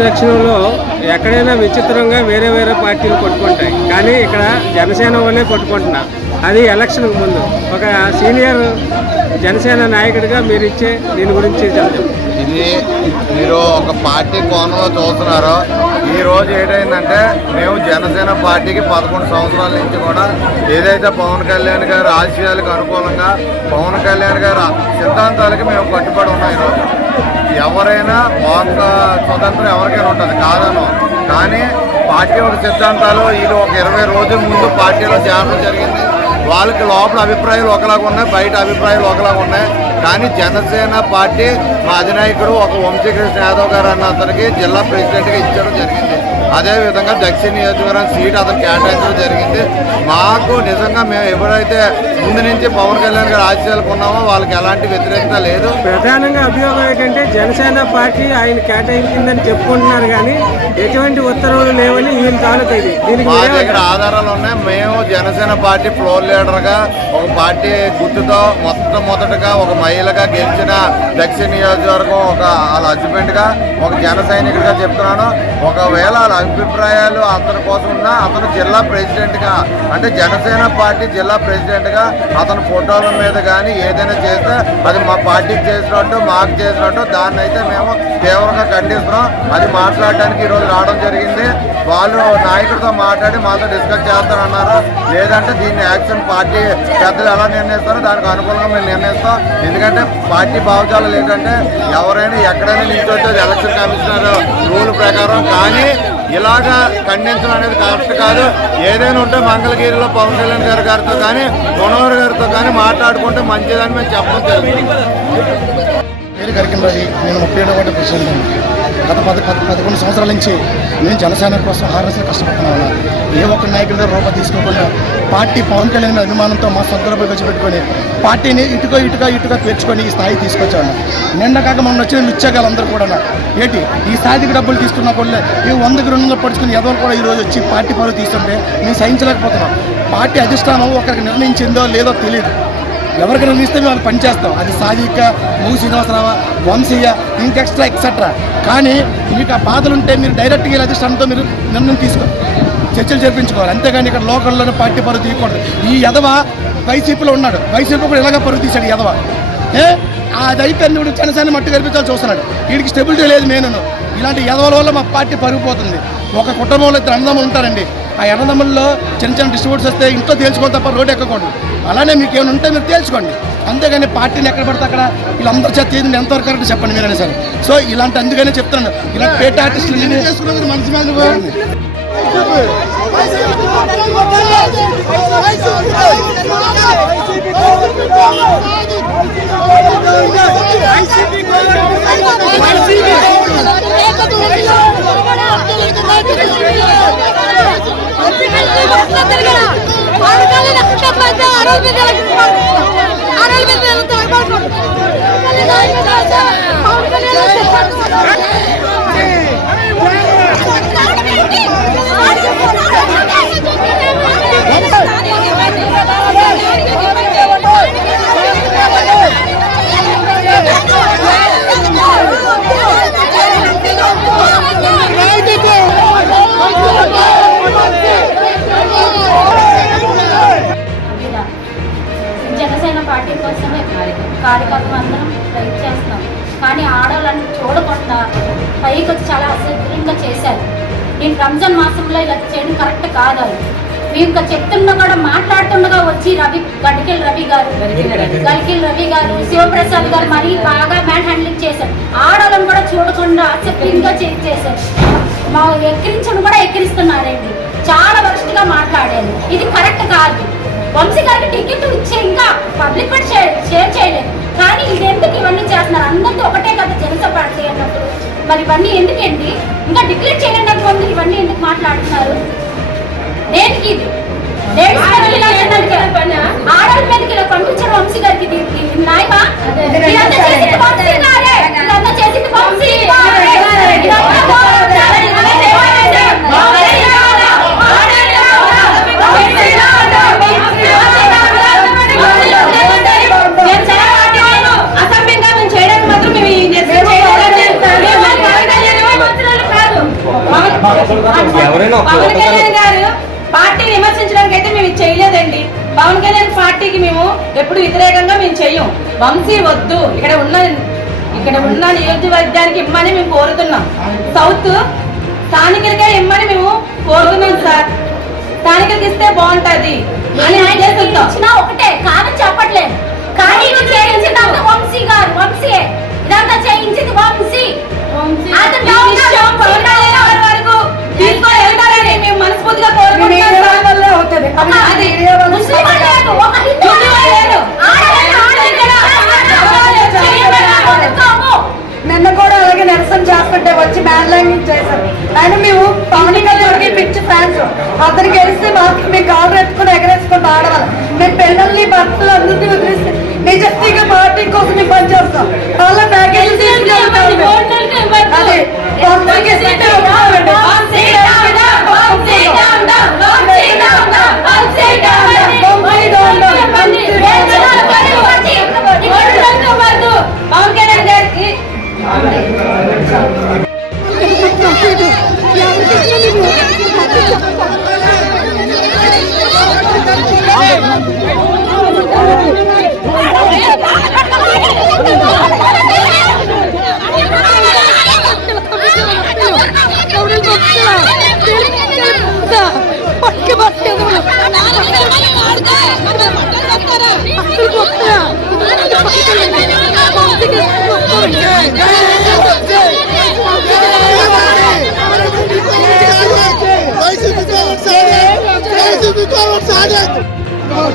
దక్షిణంలో ఎక్కడైనా విచిత్రంగా వేరే వేరే పార్టీలు కొట్టుకుంటాయి, కానీ ఇక్కడ జనసేన వాళ్ళే కొట్టుకుంటున్నా. అది ఎలక్షన్కు ముందు ఒక సీనియర్ జనసేన నాయకుడిగా మీరు ఇచ్చే దీని గురించి చెప్తాం. ఇది మీరు ఒక పార్టీ కోణంలో చూస్తున్నారు. ఈరోజు ఏంటంటే మేము జనసేన పార్టీకి 11 సంవత్సరాల నుంచి కూడా ఏదైతే పవన్ కళ్యాణ్ గారి ఆశయాలకు అనుకూలంగా పవన్ కళ్యాణ్ గారి సిద్ధాంతాలకి మేము కట్టుబడి ఉన్నాం. ఈరోజు ఎవరైనా వాక్ స్వతంత్రం ఎవరికైనా ఉంటుంది కాదను, కానీ పార్టీ ఒక సిద్ధాంతాలు వీళ్ళు ఒక 20 రోజుల ముందు పార్టీలో చేరడం జరిగింది. వాళ్ళకి లోపల అభిప్రాయాలు ఒకలాగా ఉన్నాయి, బయట అభిప్రాయాలు ఒకలాగా ఉన్నాయి. కానీ జనసేన పార్టీ మా అధినాయకుడు ఒక వంశీకృష్ణ యాదవ్ గారు అన్న అతనికి జిల్లా ప్రెసిడెంట్గా ఇచ్చడం జరిగింది. అదేవిధంగా దక్షిణ నియోజకవర్గం సీట్ అతను కేటాయించడం జరిగింది. మాకు నిజంగా మేము ఎవరైతే ముందు నుంచి పవన్ కళ్యాణ్ గారు ఆశయాలకు ఉన్నామో వాళ్ళకి ఎలాంటి వ్యతిరేకత లేదు. ప్రధానంగా అభియోగం ఏంటంటే జనసేన పార్టీ ఆయన కేటాయించిందని చెప్పుకుంటున్నారు, కానీ ఎటువంటి ఉత్తర్వులు లేవని వీళ్ళ తాలూకా ఇది. మా దగ్గర ఆధారాలు ఉన్నాయి. మేము జనసేన పార్టీ ఫ్లోర్ లీడర్గా ఒక పార్టీ గుర్తుతో మొట్టమొదటిగా ఒక మహిళగా గెలిచిన దక్షిణ నియోజకవర్గం ఒక వాళ్ళ హస్బెండ్గా ఒక జన సైనికుడిగా చెప్తున్నాను. ఒకవేళ వాళ్ళ అభిప్రాయాలు అతని కోసం ఉన్నా అతను జిల్లా ప్రెసిడెంట్గా అంటే జనసేన పార్టీ జిల్లా ప్రెసిడెంట్గా అతని ఫోటోల మీద కానీ ఏదైనా చేస్తే అది మా పార్టీకి చేసినట్టు మాకు చేసినట్టు దాన్ని అయితే మేము తీవ్రంగా ఖండిస్తున్నాం. అది మాట్లాడడానికి ఈరోజు రావడం జరిగింది. వాళ్ళు నాయకుడితో మాట్లాడి మాతో డిస్కస్ చేస్తారన్నారు. లేదంటే దీన్ని యాక్షన్ పార్టీ పెద్దలు ఎలా నిర్ణయిస్తారో దానికి అనుకూలంగా మేము నిర్ణయిస్తాం. ఎందుకంటే పార్టీ భావజాలు ఏంటంటే ఎవరైనా ఎక్కడైనా నిలిచొచ్చేది ఎలక్షన్ కమిషనర్ రూల్ ప్రకారం, కానీ ఇలాగా ఖండించడం అనేది కరెక్ట్ కాదు. ఏదైనా ఉంటే మంగళగిరిలో పవన్ కళ్యాణ్ గారితో కానీ మనోహర్ గారితో కానీ మాట్లాడుకుంటే మంచిదని మేము చెప్పడం జరిగింది. పేరు గరికింది. నేను 37వ వార్డు ప్రెసిడెంట్. గత 11 సంవత్సరాల నుంచి నేను జనసేన కోసం హారసలు కష్టపడుతున్నాను. ఏ ఒక్క నాయకుడి దగ్గర రూపాయి తీసుకోకుండా పార్టీ పవన్ కళ్యాణ్ మీద అభిమానంతో మా సొంత రూపాయి ఖర్చు పెట్టుకొని పార్టీని ఇటుక పేర్చుకొని ఈ స్థాయి తీసుకొచ్చాను. నిన్న కాక మొన్న వచ్చిన నిత్యాగాలందరూ కూడా ఏంటి ఈ స్థాయికి డబ్బులు తీసుకున్న కూడా ఈ 100కి 200 పడుచుకుని ఎవరు కూడా ఈరోజు వచ్చి పార్టీ పరువు తీస్తుంటే మేము సహించలేకపోతున్నాం. పార్టీ అధిష్టానం ఒకరికి నిర్ణయించిందో లేదో తెలియదు. ఎవరికి నిర్ణయిస్తే మేము పనిచేస్తాం. అది సాధిక, మూసి శ్రీనివాసరావు, వంశీయ, ఇంకెక్స్ట్రా ఎక్సెట్రా. కానీ మీకు ఆ బాధలు ఉంటే మీరు డైరెక్ట్గా ఇలా అధిష్టానంతో మీరు నిర్ణయం తీసుకోవాలి, చర్చలు జరిపించుకోవాలి. అంతేగాని ఇక్కడ లోకల్లోనే పార్టీ పరువు తీయకూడదు. ఈ యదవ వైసీపీలో ఉన్నాడు, వైసీపీ కూడా ఇలాగ పరువు తీశాడు యదవ. అది అయిపోయింది. ఇప్పుడు జనసేన మట్టు కల్పించాలి చూస్తున్నాడు. వీడికి స్టెబిలిటీ లేదు. నేను ఇలాంటి యదవల వల్ల మా పార్టీ పరుగుపోతుంది. ఒక కుటుంబంలో 2 అన్నదమ్ములు ఉంటారండి. ఆ అన్నదమ్ముల్లో చిన్న డిస్ట్రిబ్యూటర్స్ వస్తే ఇంట్లో తేల్చుకోవాలి తప్ప రోడ్డు ఎక్కకూడదు. అలానే మీకు ఏమైనా ఉంటే మీరు తేల్చుకోండి. అంతేగాని పార్టీని ఎక్కడ పడితే అక్కడ వీళ్ళందరూ చేత ఎంతవరకు కరెక్ట్ చెప్పండి మీరైనా సరే. సో ఇలాంటి అందుకనే చెప్తున్నాను, ఇలా పేట ఆర్టిస్టులు మనసు మీద జనసేన పార్టీ కోసమే కార్యకర్తలు అందరం ట్రై చేస్తున్నాం. కానీ ఆడవాళ్ళని చూడకుండా పైకి వచ్చి చాలా అసభ్యంగా చేశారు. నేను రంజాన్ మాసంలో ఇలా చేయడం కరెక్ట్ కాదు. మేము ఇంకా చెప్తున్నా కూడా మాట్లాడుతుండగా వచ్చి గడికెల్ రవి గారు శివప్రసాద్ గారు మరీ బాగా మ్యాన్ హ్యాండ్లింగ్ చేశారు. ఆడవాళ్ళని కూడా చూడకుండా అసభ్యంగా చేశారు. మా ఎక్కిరించడం కూడా ఎక్కిరిస్తున్నారండి. చాలా వరస్ట్గా మాట్లాడారు. ఇది కరెక్ట్ కాదు. వంశీ గారికి టికెట్ ఇచ్చే ఇంకా పబ్లిక్ కూడా షేర్ చేయలేదు. కానీ ఇది ఎందుకు ఇవన్నీ చేస్తున్నారు? అందరితో ఒకటే కదా జనసేన పార్టీ అన్నప్పుడు మరి ఇవన్నీ ఎందుకండి? ఇంకా డిక్లేర్ చేయడానికి ముందు ఇవన్నీ ఎందుకు మాట్లాడుతున్నారు? దేనికి ఇది? ఆడల మీదకి ఇలా పంపించారు వంశీ గారికి. న్యాయమా? ఇదంతా చేసింది వంశీ గారే. ఇదంతా చేసింది వంశీ గారే. పవన్ కళ్యాణ్ గారు పార్టీ విమర్శించడానికి అయితే మేము చేయలేదండి. పవన్ కళ్యాణ్ పార్టీకి మేము ఎప్పుడు వ్యతిరేకంగా మేము చెయ్యం. వంశీ వద్దు, ఇక్కడ ఉన్న నియోజకవర్గానికి ఇమ్మని మేము కోరుతున్నాం. సౌత్ స్థానికులకే ఇమ్మని మేము కోరుతున్నాం సార్. స్థానికులకి ఇస్తే బాగుంటది అని ఒకటే కాదని చెప్పట్లేదు. కానీ చేయించిందంతా వంశీ గారు. వంశీయే ఇదంతా చేయించింది వంశీ. వరకు తీసుకొని వెళ్తారని మేము మనస్ఫూర్తిగా కోరుకుంటున్నాం. నిన్న కూడా అలాగే నిరసన చేస్తుంటే వచ్చి మ్యాన్లాంగింగ్ చేశారు. ఆయన మేము పవన్ కళ్యాణ్కి పిచ్చి ఫ్యాన్స్. అతను గెలిస్తే మాకు మేము కాలు ఎత్తుకుని ఎగరేసుకుంటూ ఆడవాలి. మేము పిల్లల్ని భర్తలు అందరినీ వదిలేస్తే నిజంగా పార్టీ కోసం మేము పనిచేస్తాం. వాళ్ళ ప్యాకేజ్ పవన్ కళ్యాణ్ గారికి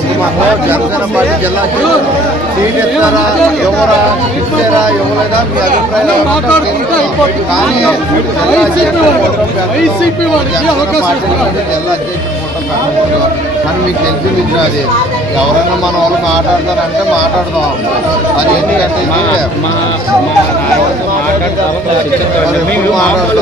జనసేన పార్టీ జిల్లా సీట్ ఇస్తారా ఎవరా ఇస్తారా ఎవరైనా మీ అభిప్రాయం. కానీ కానీ మీకు తెలిసి అది ఎవరైనా మన వాళ్ళు మాట్లాడతారంటే మాట్లాడదాం. అది ఎందుకంటే మా వార్త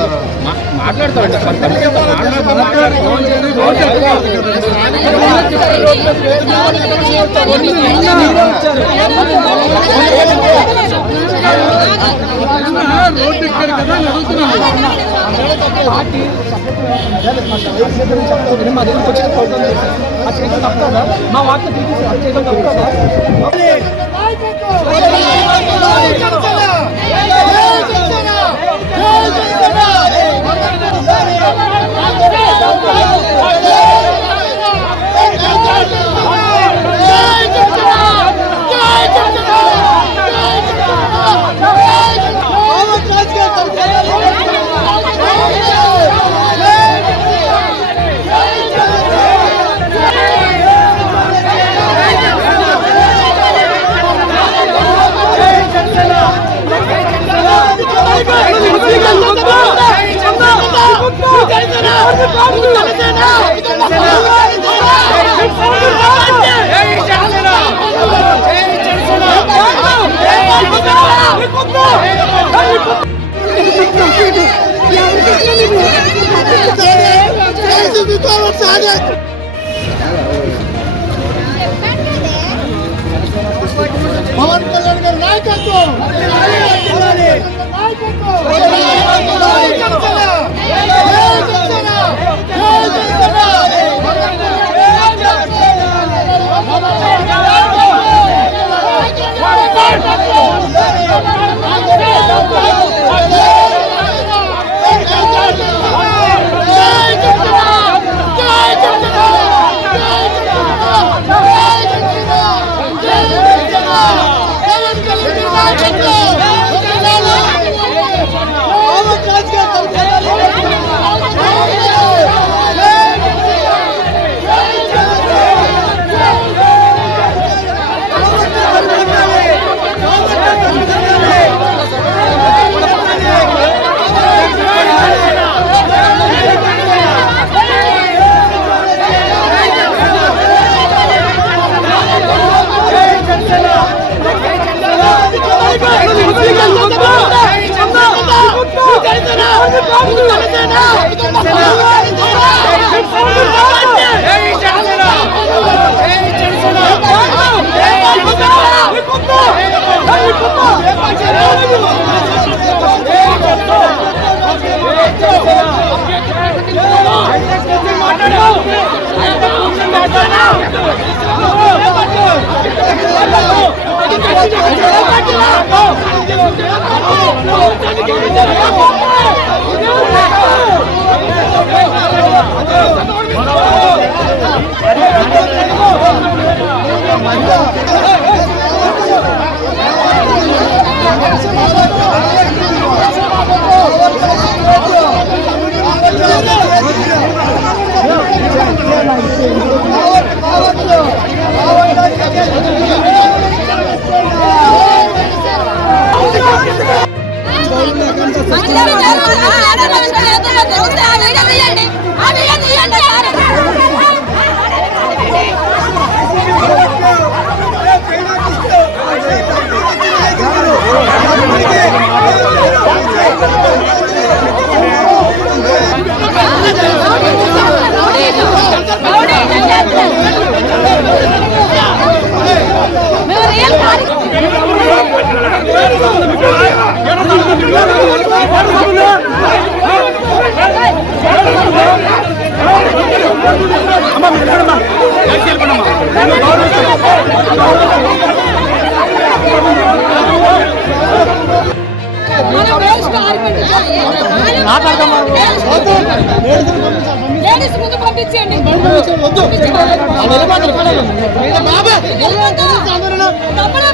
పవన్ కళ్యాణ్ గారి నాయకత్వం లేడీస్ ముందు పంపించండి. డబ్బులు